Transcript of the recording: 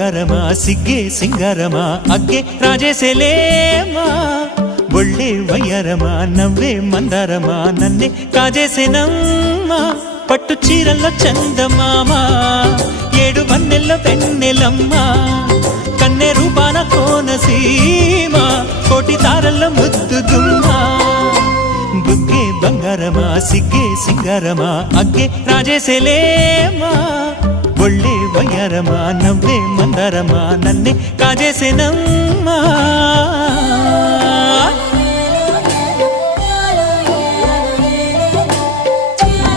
బంగారమా సిగ్గే సింగారమా అగ్గే రాజేసేలేమా ఒళ్ళే వయ్యారమా నవ్వే మందారమా నన్నే కాజేసేనమ్మా పట్టు చీరల్లో చందమామా ఏడు వన్నెల్లో వెన్నెలమ్మా కన్నె రూపాన కోనసీమ కోటి తారల్లో ముద్దుగుమ్మా బుగ్గే బంగారమా సిగ్గే సింగారమా అగ్గే రాజేసేలేమా ఒళ్ళే వయ్యారమా నవ్వే మందారమా నన్నే కాజేసేనమ్మా